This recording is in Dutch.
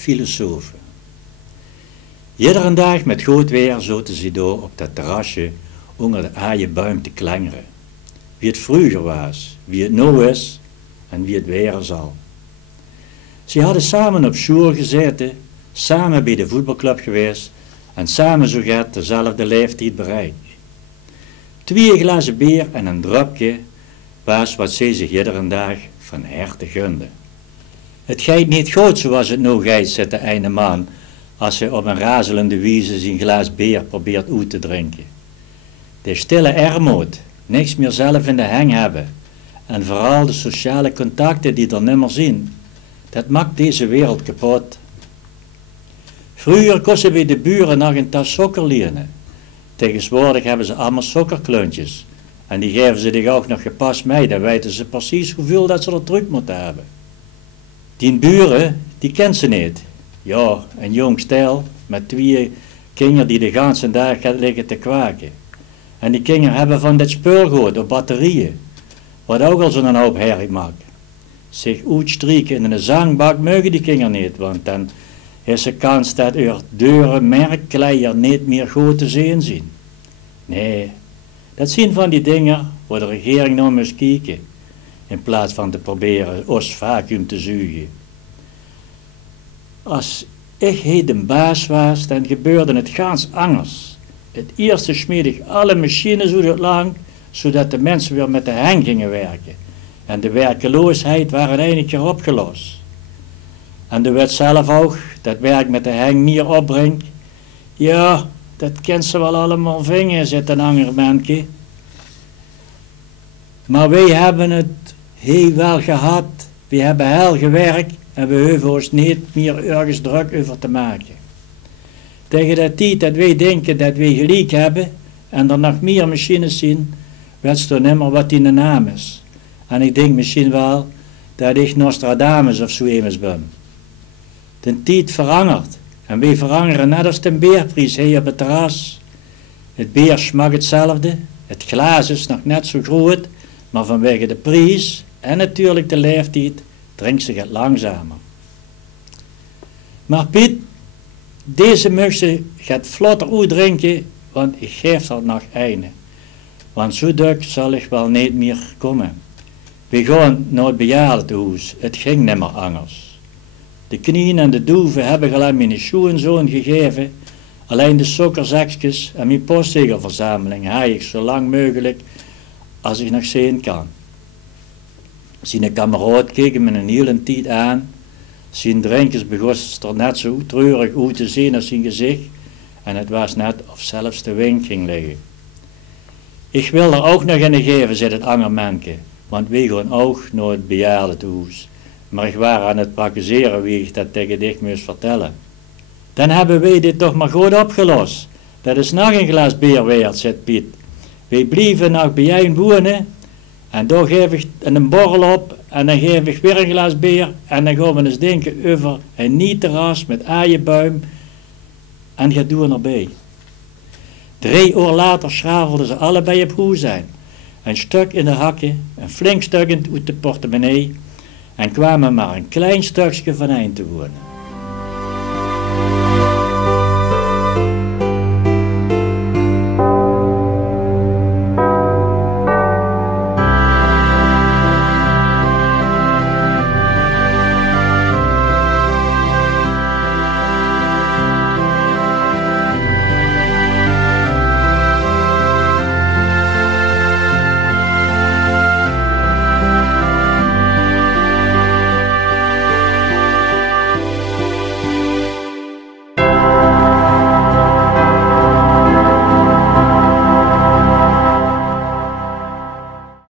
filosofen. Iedere dag met goed weer zoten ze door op dat terrasje onder de aaienbuim te klengeren. Wie het vroeger was, wie het nou is en wie het weer zal. Ze hadden samen op school gezeten, samen bij de voetbalclub geweest en samen zo gaat dezelfde leeftijd bereikt. 2 glazen bier en een dropje was wat zij zich iedere dag van harte gunden. Het gaat niet goed zoals het nou gaat, zegt de ene man, als hij op een razelende wijze zijn glas bier probeert uit te drinken. De stille armoed, niks meer zelf in de hang hebben en vooral de sociale contacten die er nimmer zien, dat maakt deze wereld kapot. Vroeger kosten we de buren nog een tas suiker lenen. Tegenwoordig hebben ze allemaal suikerklontjes en die geven ze zich ook nog gepast mee, dan weten ze precies hoeveel dat ze er terug moeten hebben. Die buren, die kent ze niet. Ja, een jong stel met 2 kinderen die de hele dag liggen te kwaken. En die kinderen hebben van dit speelgoed op batterieën, wat ook al zo'n hoop herrie maakt. Zich uitstrieken in een zangbak mogen die kinderen niet, want dan is de kans dat er deuren merkkleier niet meer goed te zien. Nee, dat zijn van die dingen waar de regering naar moet kijken, in plaats van te proberen ons vacuüm te zuigen. Als ik de baas was, dan gebeurde het gans anders. Het eerste smeed ik alle machines uit het lang, zodat de mensen weer met de hang gingen werken. En de werkeloosheid waren eindelijk keer opgelost. En de wet zelf ook, dat werk met de hang meer opbrengt. Ja, dat kent ze wel allemaal vingen, zegt een ander mannetje. Maar wij hebben het heel wel gehad. We hebben heel gewerkt en we hoeven ons niet meer ergens druk over te maken. Tegen de tijd dat wij denken dat wij gelijk hebben en er nog meer machines zien, weet ze toch niet meer wat die naam is. En ik denk misschien wel dat ik Nostradamus of zo eens ben. De tijd verandert en wij veranderen net als de beerprijs hier op het terras. Het bier smaakt hetzelfde, het glas is nog net zo groot, maar vanwege de prijs en natuurlijk de leeftijd drinkt zich het langzamer. Maar Piet, deze mugse gaat vlotter uitdrinken, want ik geef er nog een. Want zo dik zal ik wel niet meer komen. We gaan naar het bejaardentehuis, het ging niet meer anders. De knieën en de doeven hebben gelijk mijn schoenzoon gegeven, alleen de suikerzakjes en mijn postzegelverzameling haal ik zo lang mogelijk als ik nog zien kan. Zijn kameraad keek me een hele tijd aan, zijn drinkers begon er net zo treurig uit te zien als zijn gezicht en het was net of zelfs de wind ging liggen. Ik wil er ook nog een geven, zei het angermanke, want wij gaan ook naar het bejaardentehuis. Maar ik was aan het praktiseren wie ik dat tegen dich moest vertellen. Dan hebben wij dit toch maar goed opgelost. Dat is nog een glas bier waard, zegt Piet. Wij blijven nog bij jou wonen en daar geef ik een borrel op en dan geef ik weer een glas bier en dan gaan we eens denken over een niet terras met aaienbuim en gaat doen erbij. 3 uur later schravelden ze allebei op huis zijn. Een stuk in de hakken, een flink stuk uit de portemonnee en kwamen maar een klein stukje van eind te wonen.